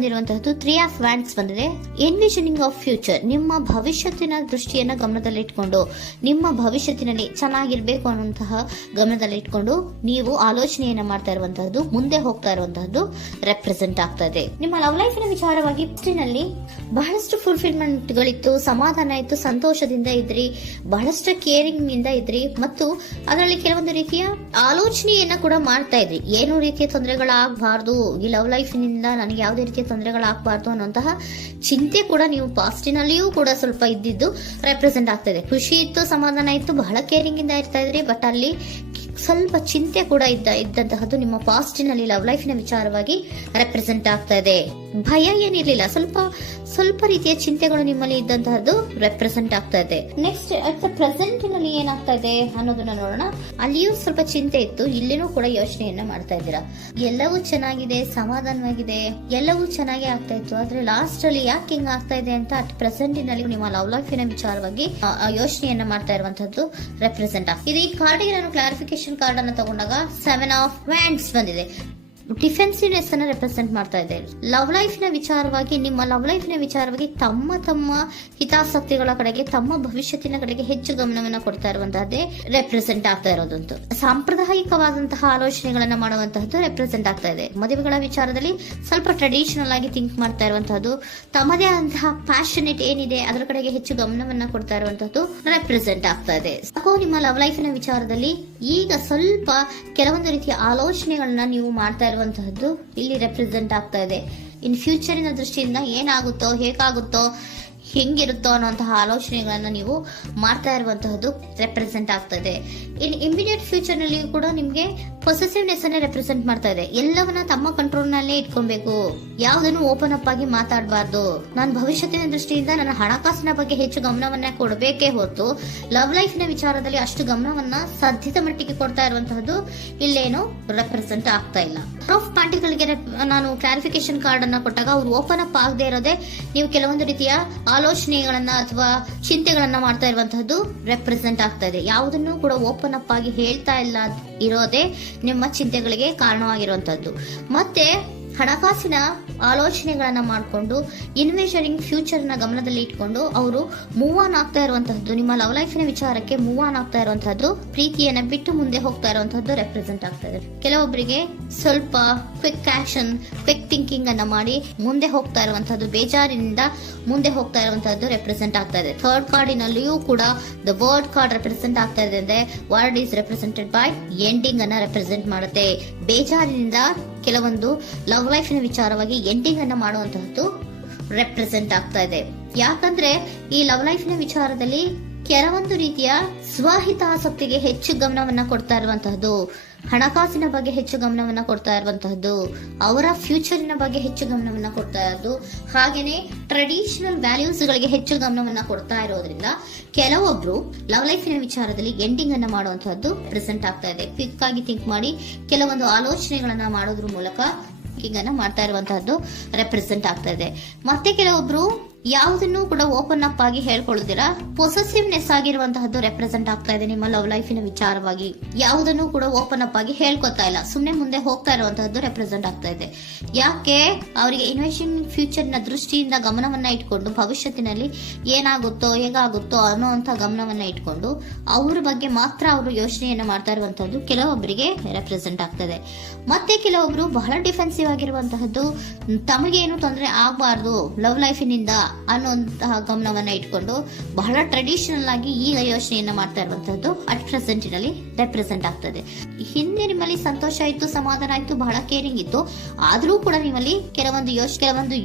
ಬಂದಿರುವಂತಹದ್ದು 3 of wands ಬಂದಿದೆ. ಎನ್ವಿಷನಿಂಗ್ of future, ನಿಮ್ಮ ಭವಿಷ್ಯತ್ತಿನ ದೃಷ್ಟಿಯನ್ನ ಗಮನದಲ್ಲಿಟ್ಕೊಂಡು, ನಿಮ್ಮ ಭವಿಷ್ಯತ್ತಿನಲ್ಲಿ ಚೆನ್ನಾಗಿರ್ಬೇಕು ಅನ್ನುವಂತಹ ಗಮನದಲ್ಲಿಟ್ಕೊಂಡು ನೀವು ಆಲೋಚನೆಯನ್ನ ಮಾಡ್ತಾ ಇರುವಂತಹದ್ದು, ಮುಂದೆ ಹೋಗ್ತಾ ಇರುವಂತಹದ್ದು ರೆಪ್ರೆಸೆಂಟ್ ಆಗ್ತಾ ಇದೆ. ನಿಮ್ಮ ಲವ್ ಲೈಫಿನ ವಿಚಾರವಾಗಿ ನಲ್ಲಿ ಬಹಳಷ್ಟು ಫುಲ್ಫಿಲ್ಮೆಂಟ್ ಗಳಿತ್ತು, ಸಮಾಧಾನ ಇತ್ತು, ಸಂತೋಷದಿಂದ ಇದ್ರಿ, ಬಹಳಷ್ಟು ಕೇರಿಂಗ್ ನಿಂದ ಇದ್ರಿ ಮತ್ತು ಅದರಲ್ಲಿ ಕೆಲವೊಂದು ರೀತಿಯ ಆಲೋಚನೆಯನ್ನ ಕೂಡ ಮಾಡ್ತಾ ಇದ್ರಿ. ಏನು ರೀತಿಯ ತೊಂದರೆಗಳಾಗಬಾರ್ದು, ಈ ಲವ್ ಲೈಫ್ ನಿಂದ ನನಗೆ ಯಾವುದೇ ರೀತಿಯ ತೊಂದರೆಗಳಾಗಬಾರ್ದು ಅನ್ನುವಂತಹ ಚಿಂತೆ ಕೂಡ ನೀವು ಪಾಸ್ಟಿನಲ್ಲಿಯೂ ಕೂಡ ಸ್ವಲ್ಪ ಇದ್ದಿದ್ದು ರೆಪ್ರೆಸೆಂಟ್ ಆಗ್ತಾ ಇದೆ. ಖುಷಿ ಇತ್ತು, ಸಮಾಧಾನ ಇತ್ತು, ಬಹಳ ಕೇರಿಂಗ್ ಇಂದ ಇರ್ತಾ ಇದ್ರಿ, ಬಟ್ ಅಲ್ಲಿ ಸ್ವಲ್ಪ ಚಿಂತೆ ಕೂಡ ಇದ್ದಂತಹದ್ದು ನಿಮ್ಮ ಪಾಸ್ಟಿನಲ್ಲಿ ಲವ್ ಲೈಫಿನ ವಿಚಾರವಾಗಿ ರೆಪ್ರೆಸೆಂಟ್ ಆಗ್ತಾ ಇದೆ. ಭಯ ಏನಿರ್ಲಿಲ್ಲ, ಸ್ವಲ್ಪ ರೀತಿಯ ಚಿಂತೆಗಳು ನಿಮ್ಮಲ್ಲಿ ಇದ್ದಂತಹದ್ದು ರೆಪ್ರೆಸೆಂಟ್ ಆಗ್ತಾ ಇದೆ. ನೆಕ್ಸ್ಟ್ ಅಟ್ ದ ಪ್ರೆಸೆಂಟ್ ನಲ್ಲಿ ಏನಾಗ್ತಾ ಇದೆ ಅನ್ನೋದನ್ನ ನೋಡೋಣ. ಅಲ್ಲಿಯೂ ಸ್ವಲ್ಪ ಚಿಂತೆ ಇತ್ತು, ಇಲ್ಲಿನೂ ಕೂಡ ಯೋಚನೆಯನ್ನ ಮಾಡ್ತಾ ಇದ್ದೀರಾ. ಎಲ್ಲವೂ ಚೆನ್ನಾಗಿದೆ, ಸಮಾಧಾನವಾಗಿದೆ, ಎಲ್ಲವೂ ಚೆನ್ನಾಗಿ ಆಗ್ತಾ ಇತ್ತು, ಆದ್ರೆ ಲಾಸ್ಟ್ ಅಲ್ಲಿ ಯಾಕೆ ಹಿಂಗ್ ಆಗ್ತಾ ಇದೆ ಅಂತ ಅಟ್ ಪ್ರೆಸೆಂಟ್ ನಲ್ಲಿ ನಿಮ್ಮ ಲವ್ ಲೈಫಿನ ವಿಚಾರವಾಗಿ ಯೋಚನೆಯನ್ನ ಮಾಡ್ತಾ ಇರುವಂತದ್ದು ರೆಪ್ರೆಸೆಂಟ್ ಆಗ್ತದೆ. ಇದು ಈ ಕಾರ್ಡಿಗೆ ನಾನು ಕ್ಲಾರಿಫಿಕೇಶನ್ ಕಾರ್ಡ್ ಅನ್ನು ತಗೊಂಡಾಗ 7 ಆಫ್ ವ್ಯಾಂಡ್ಸ್ ಬಂದಿದೆ. ಡಿಫೆನ್ಸಿವ್ನೆಸ್ ಅನ್ನ ರೆಪ್ರೆಸೆಂಟ್ ಮಾಡ್ತಾ ಇದೆ. ಲವ್ ಲೈಫಿನ ವಿಚಾರವಾಗಿ, ನಿಮ್ಮ ಲವ್ ಲೈಫಿನ ವಿಚಾರವಾಗಿ ತಮ್ಮ ಹಿತಾಸಕ್ತಿಗಳ ಕಡೆಗೆ, ತಮ್ಮ ಭವಿಷ್ಯತ್ತಿನ ಕಡೆಗೆ ಹೆಚ್ಚು ಗಮನವನ್ನ ಕೊಡ್ತಾ ಇರುವಂತಹದ್ದೇ ರೆಪ್ರೆಸೆಂಟ್ ಆಗ್ತಾ ಇರೋದಂತೂ. ಸಾಂಪ್ರದಾಯಿಕವಾದಂತಹ ಆಲೋಚನೆಗಳನ್ನ ಮಾಡುವಂತಹದ್ದು ರೆಪ್ರೆಸೆಂಟ್ ಆಗ್ತಾ ಇದೆ. ಮದುವೆಗಳ ವಿಚಾರದಲ್ಲಿ ಸ್ವಲ್ಪ ಟ್ರೆಡಿಷನಲ್ ಆಗಿ ಥಿಂಕ್ ಮಾಡ್ತಾ ಇರುವಂತಹದ್ದು, ತಮ್ಮದೇ ಆದಂತಹ ಪ್ಯಾಷನೇಟ್ ಏನಿದೆ ಅದರ ಕಡೆಗೆ ಹೆಚ್ಚು ಗಮನವನ್ನ ಕೊಡ್ತಾ ಇರುವಂತಹದ್ದು ರೆಪ್ರೆಸೆಂಟ್ ಆಗ್ತಾ ಇದೆ. ನಿಮ್ಮ ಲವ್ ಲೈಫಿನ ವಿಚಾರದಲ್ಲಿ ಈಗ ಸ್ವಲ್ಪ ಕೆಲವೊಂದು ರೀತಿಯ ಆಲೋಚನೆಗಳನ್ನ ನೀವು ಮಾಡ್ತಾ ಇರುವಂತಹದ್ದು ಇಲ್ಲಿ ರೆಪ್ರೆಸೆಂಟ್ ಆಗ್ತಾ ಇದೆ. ಇನ್ ಫ್ಯೂಚರಿನ ದೃಷ್ಟಿಯಿಂದ ಏನಾಗುತ್ತೋ, ಹೇಗಾಗುತ್ತೋ, ಹೆಂಗಿರುತ್ತೋ ಅನ್ನುವಂತಹ ಆಲೋಚನೆಗಳನ್ನ ನೀವು ಮಾಡ್ತಾ ಇರುವಂತಹದ್ದು ರೆಪ್ರೆಸೆಂಟ್ ಆಗ್ತಾ ಇದೆ. ಇನ್ ಇಮಿಡಿಯೇಟ್ ಫ್ಯೂಚರ್ ನಲ್ಲಿ ಕೂಡ ನಿಮ್ಗೆ ಪೊಸೆಸಿವ್ನೆಸ್ ಅನ್ನ ರೆಪ್ರೆಸೆಂಟ್ ಮಾಡ್ತಾ ಇದೆ. ಎಲ್ಲವನ್ನ ತಮ್ಮ ಕಂಟ್ರೋಲ್ ನಲ್ಲೇ ಇಟ್ಕೊಬೇಕು, ಯಾವುದನ್ನು ಓಪನ್ ಅಪ್ ಆಗಿ ಮಾತಾಡಬಾರ್ದು. ನಾನು ಭವಿಷ್ಯತ್ತಿನ ದೃಷ್ಟಿಯಿಂದ ನನ್ನ ಹಣಕಾಸಿನ ಬಗ್ಗೆ ಹೆಚ್ಚು ಗಮನವನ್ನ ಕೊಡಬೇಕೇ ಹೊರತು ಲವ್ ಲೈಫಿನ ವಿಚಾರದಲ್ಲಿ ಅಷ್ಟು ಗಮನವನ್ನ ಸಾಧ್ಯದ ಮಟ್ಟಿಗೆ ಕೊಡ್ತಾ ಇರುವಂತಹದ್ದು ಇಲ್ಲೇನು ರೆಪ್ರೆಸೆಂಟ್ ಆಗ್ತಾ ಇಲ್ಲ. ಆಫ್ ಪಾರ್ಟಿಗಳಿಗೆ ನಾನು ಕ್ಲಾರಿಫಿಕೇಶನ್ ಕಾರ್ಡ್ ಅನ್ನ ಕೊಟ್ಟಾಗ ಅವ್ರು ಓಪನ್ ಅಪ್ ಆಗದೆ ಇರೋದೇ, ನೀವು ಕೆಲವೊಂದು ರೀತಿಯ ಆಲೋಚನೆಗಳನ್ನ ಅಥವಾ ಚಿಂತೆಗಳನ್ನ ಮಾಡ್ತಾ ಇರುವಂತಹದ್ದು ರೆಪ್ರೆಸೆಂಟ್ ಆಗ್ತಾ ಇದೆ. ಯಾವುದನ್ನು ಕೂಡ ಓಪನ್ ಅಪ್ ಆಗಿ ಹೇಳ್ತಾ ಇಲ್ಲ ಇರೋದೇ ನಿಮ್ಮ ಚಿಂತೆಗಳಿಗೆ ಕಾರಣವಾಗಿರುವಂತಹದ್ದು. ಮತ್ತೆ ಹಣಕಾಸಿನ ಆಲೋಚನೆಗಳನ್ನ ಮಾಡಿಕೊಂಡು ಇನ್ವೆಸ್ಟರಿಂಗ್ ಫ್ಯೂಚರ್ ನ ಗಮನದಲ್ಲಿ ಇಟ್ಕೊಂಡು ಅವರು ಮೂವ್ ಆನ್ ಆಗ್ತಾ ಇರುವಂತಹದ್ದು, ನಿಮ್ಮ ಲವ್ ಲೈಫಿನ ವಿಚಾರಕ್ಕೆ ಮೂವ್ ಆನ್ ಆಗ್ತಾ ಇರುವಂತಹದ್ದು, ಪ್ರೀತಿಯನ್ನ ಬಿಟ್ಟು ಮುಂದೆ ಹೋಗ್ತಾ ಇರುವಂತಹದ್ದು ರೆಪ್ರೆಸೆಂಟ್ ಆಗ್ತಾ ಇದೆ. ಕೆಲವೊಬ್ಬರಿಗೆ ಸ್ವಲ್ಪ ಕ್ವಿಕ್ ಆಕ್ಷನ್, ಕ್ವಿಕ್ ಥಿಂಕಿಂಗ್ ಅನ್ನ ಮಾಡಿ ಮುಂದೆ ಹೋಗ್ತಾ ಇರುವಂತಹದ್ದು, ಬೇಜಾರಿನಿಂದ ಮುಂದೆ ಹೋಗ್ತಾ ಇರುವಂತಹದ್ದು ರೆಪ್ರೆಸೆಂಟ್ ಆಗ್ತಾ ಇದೆ. ಥರ್ಡ್ ಕಾರ್ಡಿನಲ್ಲಿಯೂ ಕೂಡ ದ ವರ್ಡ್ ಕಾರ್ಡ್ ರೆಪ್ರೆಸೆಂಟ್ ಆಗ್ತಾ ಇದೆ ಅಂದ್ರೆ word is represented by ending ಅನ್ನ ರೆಪ್ರೆಸೆಂಟ್ ಮಾಡುತ್ತೆ. ಬೇಜಾರಿನಿಂದ ಕೆಲವೊಂದು ಲವ್ ಲೈಫಿನ ವಿಚಾರವಾಗಿ ಎಂಡಿಂಗ್ ಅನ್ನ ಮಾಡುವಂತಹದ್ದು ರೆಪ್ರೆಸೆಂಟ್ ಆಗ್ತಾ ಇದೆ. ಯಾಕಂದ್ರೆ ಈ ಲವ್ ಲೈಫಿನ ವಿಚಾರದಲ್ಲಿ ಕೆಲವೊಂದು ರೀತಿಯ ಸ್ವಹಿತಾಸಕ್ತಿಗೆ ಹೆಚ್ಚು ಗಮನವನ್ನ ಕೊಡ್ತಾ ಇರುವಂತಹದ್ದು, ಹಣಕಾಸಿನ ಬಗ್ಗೆ ಹೆಚ್ಚು ಗಮನವನ್ನ ಕೊಡ್ತಾ ಇರುವಂತಹದ್ದು, ಅವರ ಫ್ಯೂಚರಿನ ಬಗ್ಗೆ ಹೆಚ್ಚು ಗಮನವನ್ನ ಕೊಡ್ತಾ ಇರೋದು, ಹಾಗೇನೆ ಟ್ರೆಡಿಷನಲ್ ವ್ಯಾಲ್ಯೂಸ್ ಗಳಿಗೆ ಹೆಚ್ಚು ಗಮನವನ್ನ ಕೊಡ್ತಾ ಇರೋದ್ರಿಂದ ಕೆಲವೊಬ್ರು ಲವ್ ಲೈಫಿನ ವಿಚಾರದಲ್ಲಿ ಎಂಡಿಂಗ್ ಅನ್ನ ಮಾಡುವಂತಹದ್ದು ಪ್ರೆಸೆಂಟ್ ಆಗ್ತಾ ಇದೆ. ಕ್ವಿಕ್ ಆಗಿ ಥಿಂಕ್ ಮಾಡಿ ಕೆಲವೊಂದು ಆಲೋಚನೆಗಳನ್ನ ಮಾಡೋದ್ರ ಮೂಲಕ ಅನ್ನ ಮಾಡ್ತಾ ಇರುವಂತಹದ್ದು ರೆಪ್ರೆಸೆಂಟ್ ಆಗ್ತಾ ಇದೆ. ಮತ್ತೆ ಕೆಲವೊಬ್ರು ಯಾವುದನ್ನು ಕೂಡ ಓಪನ್ ಅಪ್ ಆಗಿ ಹೇಳ್ಕೊಳ್ಳುದಿರಾ, ಪೊಸೆಸಿವ್ನೆಸ್ ಆಗಿರುವಂತಹದ್ದು ರೆಪ್ರೆಸೆಂಟ್ ಆಗ್ತಾ ಇದೆ. ನಿಮ್ಮ ಲವ್ ಲೈಫಿನ ವಿಚಾರವಾಗಿ ಯಾವುದನ್ನು ಕೂಡ ಓಪನ್ ಅಪ್ ಆಗಿ ಹೇಳ್ಕೊತಾ ಇಲ್ಲ, ಸುಮ್ನೆ ಮುಂದೆ ಹೋಗ್ತಾ ಇರುವಂತಹದ್ದು ರೆಪ್ರೆಸೆಂಟ್ ಆಗ್ತಾ ಇದೆ. ಯಾಕೆ ಅವರಿಗೆ ಇನ್ವೆಸ್ಟಿಂಗ್ ಫ್ಯೂಚರ್ ನ ದೃಷ್ಟಿಯಿಂದ ಗಮನವನ್ನ ಇಟ್ಕೊಂಡು ಭವಿಷ್ಯತ್ತಿನಲ್ಲಿ ಏನಾಗುತ್ತೋ, ಹೇಗಾಗುತ್ತೋ ಅನ್ನೋಂತ ಗಮನವನ್ನ ಇಟ್ಕೊಂಡು ಅವ್ರ ಬಗ್ಗೆ ಮಾತ್ರ ಅವರು ಯೋಚನೆಯನ್ನ ಮಾಡ್ತಾ ಇರುವಂತಹದ್ದು ಕೆಲವೊಬ್ಬರಿಗೆ ರೆಪ್ರೆಸೆಂಟ್ ಆಗ್ತದೆ. ಮತ್ತೆ ಕೆಲವೊಬ್ರು ಬಹಳ ಡಿಫೆನ್ಸಿವ್ ಆಗಿರುವಂತಹದ್ದು, ತಮಗೇನು ತೊಂದರೆ ಆಗಬಾರ್ದು ಲವ್ ಲೈಫಿನಿಂದ ಅನ್ನುವಂತಹ ಗಮನವನ್ನ ಇಟ್ಕೊಂಡು ಬಹಳ ಟ್ರೆಡಿಷನಲ್ ಆಗಿ ಈಗ ಯೋಚನೆಯನ್ನ ಮಾಡ್ತಾ ಇರುವಂತಹದ್ದು ಅಟ್ ಪ್ರೆಸೆಂಟ್ ನಲ್ಲಿ ರೆಪ್ರೆಸೆಂಟ್ ಆಗ್ತದೆ. ಹಿಂದೆ ನಿಮ್ಮಲ್ಲಿ ಸಂತೋಷ ಇತ್ತು, ಸಮಾಧಾನ ಇತ್ತು, ಬಹಳ ಕೇರಿಂಗ್ ಇತ್ತು, ಆದ್ರೂ ಕೂಡ ನಿಮ್ಮಲ್ಲಿ ಕೆಲವೊಂದು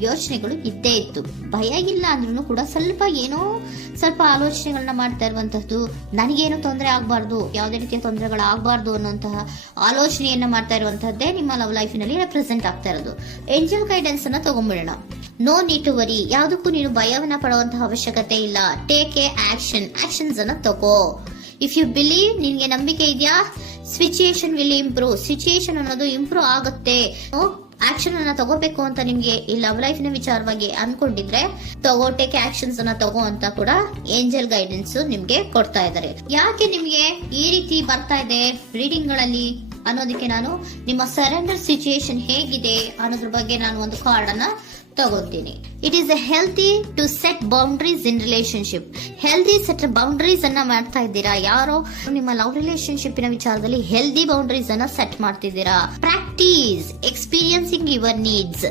ಯೋಚನೆಗಳು ಇದ್ದೇ ಇತ್ತು. ಭಯ ಇಲ್ಲ ಅಂದ್ರೂ ಕೂಡ ಸ್ವಲ್ಪ ಆಲೋಚನೆಗಳನ್ನ ಮಾಡ್ತಾ ಇರುವಂತಹದ್ದು, ನನಗೇನು ತೊಂದರೆ ಆಗಬಾರ್ದು, ಯಾವುದೇ ರೀತಿಯ ತೊಂದರೆಗಳಾಗಬಾರ್ದು ಅನ್ನುವಂತಹ ಆಲೋಚನೆಯನ್ನ ಮಾಡ್ತಾ ಇರುವಂತಹದ್ದೇ ನಿಮ್ಮ ಲವ್ ಲೈಫಿನಲ್ಲಿ ರೆಪ್ರೆಸೆಂಟ್ ಆಗ್ತಾ ಇರೋದು. ಏಂಜಲ್ ಗೈಡೆನ್ಸ್ ಅನ್ನ ತಗೊಂಡ್ಬಿಡೋಣ. ನೋ ನೀಡ್ ಟು ವರಿ, ಯಾವುದಕ್ಕೂ ನೀನು ಭಯವನ್ನ ಪಡುವಂತಹ ಅವಶ್ಯಕತೆ ಇಲ್ಲ. ಟೇಕ್ ಎ ಆಕ್ಷನ್ಸ್ ಅನ್ನ ತಗೋ. ಇಫ್ ಯು ಬಿಲೀವ್, ನಿನ್ಗೆ ನಂಬಿಕೆ ಇದೆಯಾ, ಸಿಚುಯೇಷನ್ ವಿಲ್ ಇಂಪ್ರೂವ್, ಸಿಚುಯೇಷನ್ ಅನ್ನೋದು ಇಂಪ್ರೂವ್ ಆಗುತ್ತೆ. ಆಕ್ಷನ್ ಅನ್ನ ತಗೋಬೇಕು ಅಂತ ನಿಮ್ಗೆ ಈ ಲವ್ ಲೈಫ್ ನ ವಿಚಾರವಾಗಿ ಅನ್ಕೊಂಡಿದ್ರೆ ಟೇಕ್ ಆಕ್ಷನ್ಸ್ ಅನ್ನ ತಗೋ ಅಂತ ಕೂಡ ಏಂಜಲ್ ಗೈಡೆನ್ಸ್ ನಿಮ್ಗೆ ಕೊಡ್ತಾ ಇದ್ದಾರೆ. ಯಾಕೆ ನಿಮ್ಗೆ ಈ ರೀತಿ ಬರ್ತಾ ಇದೆ ರೀಡಿಂಗ್ ಗಳಲ್ಲಿ ಅನ್ನೋದಕ್ಕೆ ನಾನು ನಿಮ್ಮ ಸರೆಂಡರ್ ಸಿಚುಯೇಷನ್ ಹೇಗಿದೆ ಅನ್ನೋದ್ರ ಬಗ್ಗೆ ನಾನು ಒಂದು ಕಾರ್ಡ್ ಅನ್ನ ತಗೋತೀನಿ. It is a healthy to set boundaries in relationship. Healthy set boundaries ಅನ್ನ ಮಾಡ್ತಾ ಇದ್ದೀರಾ? ಯಾರೋ ನಿಮ್ಮ ಲವ್ ರಿಲೇಶನ್ಶಿಪ್ ನ ವಿಚಾರದಲ್ಲಿ ಹೆಲ್ದಿ ಬೌಂಡ್ರೀಸ್ ಅನ್ನ ಸೆಟ್ ಮಾಡ್ತಿದ್ದೀರಾ? Practice experiencing your needs.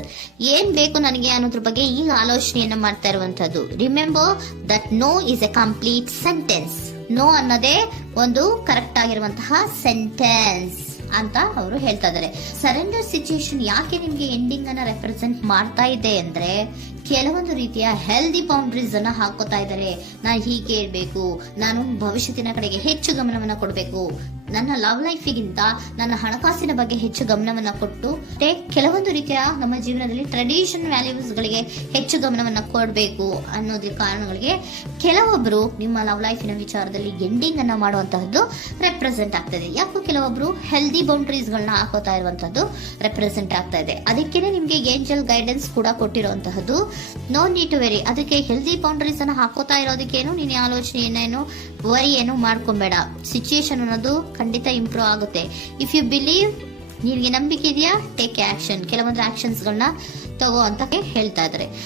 ಏನ್ ಬೇಕು ನನಗೆ ಅನ್ನೋದ್ರ ಬಗ್ಗೆ ಈಗ ಆಲೋಚನೆಯನ್ನ ಮಾಡ್ತಾ ಇರುವಂತದ್ದು. Remember that no is a complete sentence. No ಅನ್ನೋದೇ ಒಂದು ಕರೆಕ್ಟ್ ಆಗಿರುವಂತಹ ಸೆಂಟೆನ್ಸ್ ಅಂತ ಅವರು ಹೇಳ್ತಾ ಇದ್ದಾರೆ. ಸರೆಂಡರ್ ಸಿಚುಯೇಷನ್ ಯಾಕೆ ನಿಮ್ಗೆ ಎಂಡಿಂಗ್ ಅನ್ನ ರೆಪ್ರೆಸೆಂಟ್ ಮಾಡ್ತಾ ಇದೆ ಅಂದ್ರೆ, ಕೆಲವೊಂದು ರೀತಿಯ ಹೆಲ್ದಿ ಬೌಂಡ್ರೀಸ್ ಅನ್ನ ಹಾಕೋತಾ ಇದ್ದಾರೆ. ನಾನು ಹೀಗೆ ಇರ್ಬೇಕು, ನಾನು ಭವಿಷ್ಯತ್ತಿನ ಕಡೆಗೆ ಹೆಚ್ಚು ಗಮನವನ್ನ ಕೊಡಬೇಕು, ನನ್ನ ಲವ್ ಲೈಫಿಗಿಂತ ನನ್ನ ಹಣಕಾಸಿನ ಬಗ್ಗೆ ಹೆಚ್ಚು ಗಮನವನ್ನ ಕೊಟ್ಟು ಕೆಲವೊಂದು ರೀತಿಯ ನಮ್ಮ ಜೀವನದಲ್ಲಿ ಟ್ರೆಡಿಷನ್ ವ್ಯಾಲ್ಯೂಸ್ ಗಳಿಗೆ ಹೆಚ್ಚು ಗಮನವನ್ನ ಕೊಡಬೇಕು ಅನ್ನೋದ್ರ ಕಾರಣಗಳಿಗೆ ಕೆಲವೊಬ್ರು ನಿಮ್ಮ ಲವ್ ಲೈಫಿನ ವಿಚಾರದಲ್ಲಿ ಎಂಡಿಂಗ್ ಅನ್ನ ಮಾಡುವಂತಹದ್ದು ರೆಪ್ರೆಸೆಂಟ್ ಆಗ್ತದೆ. ಯಾಕೋ ಕೆಲವೊಬ್ರು ಹೆಲ್ದಿ ಬೌಂಡ್ರೀಸ್ ಗಳನ್ನ ಹಾಕೋತಾ ಇರುವಂತಹದ್ದು ರೆಪ್ರೆಸೆಂಟ್ ಆಗ್ತಾ ಇದೆ. ಅದಕ್ಕೇನೆ ನಿಮ್ಗೆ ಏಂಜಲ್ ಗೈಡೆನ್ಸ್ ಕೂಡ ಕೊಟ್ಟಿರುವಂತಹದ್ದು. No need to worry. ಅದಕ್ಕೆ ಹೆಲ್ದಿ ಬೌಂಡ್ರೀಸ್ ಅನ್ನ ಹಾಕೋತಾ ಇರೋದಕ್ಕೇನು ನೀನು ಆಲೋಚನೆಯನ್ನೇನು ವರಿ ಏನು ಮಾಡ್ಕೊಂಬೇಡ. ಸಿಚುಯೇಷನ್ ಅನ್ನೋದು ಖಂಡಿತ ಇಂಪ್ರೂವ್ ಆಗುತ್ತೆ. ಇಫ್ ಯು ಬಿಲೀವ್, ನಿನ್ಗೆ ನಂಬಿಕೆ ಇದೆಯಾ, ಟೇಕ್ ಆಕ್ಷನ್. ಕೆಲವೊಂದು ಆಕ್ಷನ್ಸ್ ಗಳನ್ನ ತಗೋ ಅಂತ ಹೇಳ್ತಾ ಇದ್ದಾರೆ.